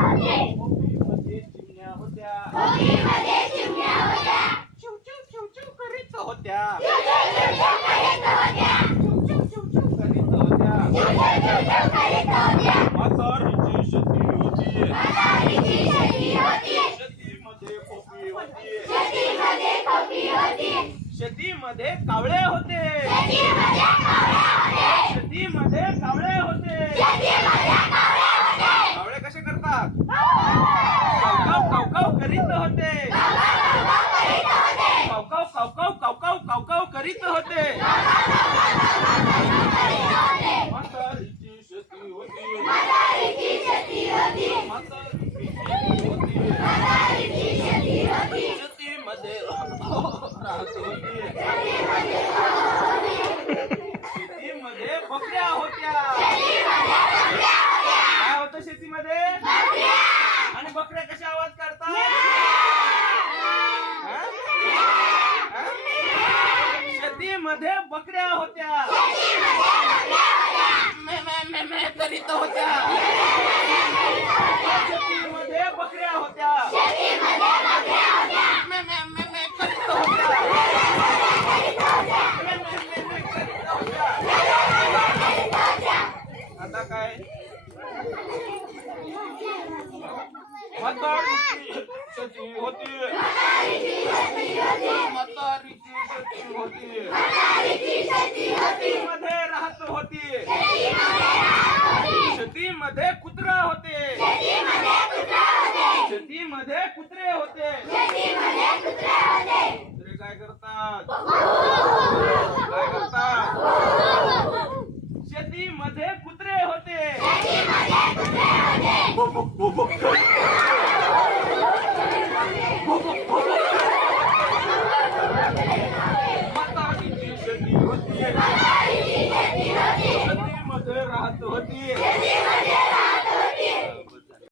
होतीमध्ये चिमण्या होत्या चिव चिव चिव चिव करीत होत्या चिव चिव चिव चिव करीत होत्या म्हातारीची शेती होती शेतीमध्ये खोपी होती शेतीमध्ये कावळे होते शेतीमध्ये कावळे होते कावळे कसे करतात कावकाव कावकाव करीत होते कावकाव कावकाव कावकाव कावकाव करीत होते म्हातारीची शेती होती शेतीमध्ये राहत होती शेतीमध्ये बकऱ्या होत्या काय होतं शेतीमध्ये आणि बकऱ्या कशा आवाज काढतात शेतीमध्ये बकऱ्या होत्या मे करीत होत्या शेतीमध्ये बकऱ्या होत्या मे करीत होत्या आता काय म्हातारीची शेती होती म्हातारीची शेती होती शेतीमध्ये राहत होती शेतीमध्ये कुत्रा होते शेतीमध्ये कुत्रे होते कुत्रे काय करतात काय करतात शेतीमध्ये कुत्रे होते म्हातारीची शेती होती शेतीमध्ये राहत होती